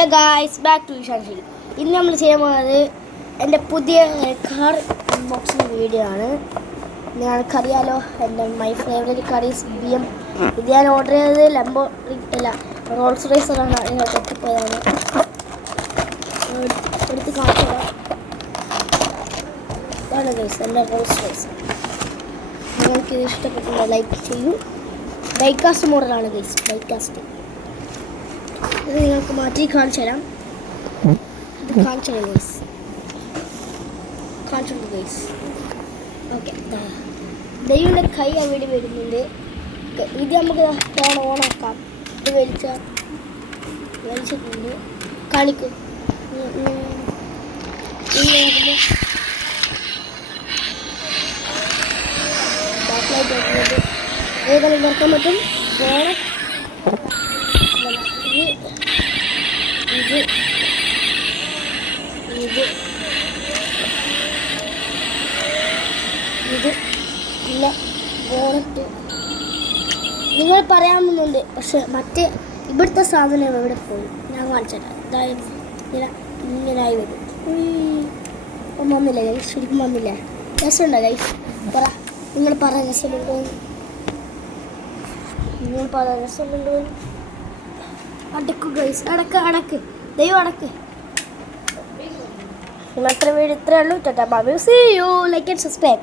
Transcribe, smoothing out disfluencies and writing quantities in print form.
Hello guys, back to ഷാൻഷി. ഇന്ന് നമ്മൾ ചെയ്യാൻ പോകുന്നത് എൻ്റെ പുതിയ കാർ അൺബോക്സിങ് വീഡിയോ ആണ്. നിങ്ങൾക്കറിയാലോ, എൻ്റെ my favourite car is BM. ഇത് ഞാൻ ഓർഡർ ചെയ്തത് ലംബോ അല്ല റോൾസ് റോയ്സിലാണ്. അതിനകത്ത് എത്തിപ്പോയതാണ്. എടുത്ത് കാണിച്ചതാണ്. ഇതാണ് ഗൈസ് എൻ്റെ റോൾസ് റോയ്സ്. നിങ്ങൾക്ക് ഇത് ഇഷ്ടപ്പെട്ടുള്ള ലൈക്ക് ചെയ്യൂ. ബൈക്കാസ്റ്റ് മോഡലാണ് ഗൈസ്, ബൈക്കാസ്റ്റ്. ഇത് നിങ്ങൾക്ക് മാറ്റി കാണിച്ചു തരാം. ഇത് കാണിച്ചു തരാം ഗൈസ്, കാണിച്ചിട്ടുണ്ട് ഗൈസ്. ഓക്കെ, ദൈവയുടെ കൈ അവിടെ വരുന്നുണ്ട്. ഇത് നമുക്ക് ഫോൺ ഓണാക്കാം. ഇത് വലിച്ചിട്ടുണ്ട്. കാണിക്കും. ഏതെങ്കിലും നിർത്താൻ പറ്റും. ഫോണ് ഇത് പിന്നെ ബോണറ്റ് നിങ്ങൾ പറയാമെന്നുണ്ട്. പക്ഷെ മറ്റേ ഇവിടുത്തെ സാധനം എവിടെ പോയി ഞാൻ കാണിച്ചുതരാം. അതായത് ഇങ്ങനായി വരും. അപ്പം വന്നില്ല ഗൈസ്, ശരിക്കും വന്നില്ല. രസമുണ്ടോ ഗൈസ്? പറ, നിങ്ങൾ പറ രസമുണ്ടോ? നിങ്ങൾ പറ രസമുണ്ടോ? അടക്ക് ഗൈസ്, അടക്ക് ദൈവം അടക്ക്. ഇന്നത്തെ വീഡിയോ ഇത്രയേ ഉള്ളൂ. Tata bye bye, see you. Like and subscribe.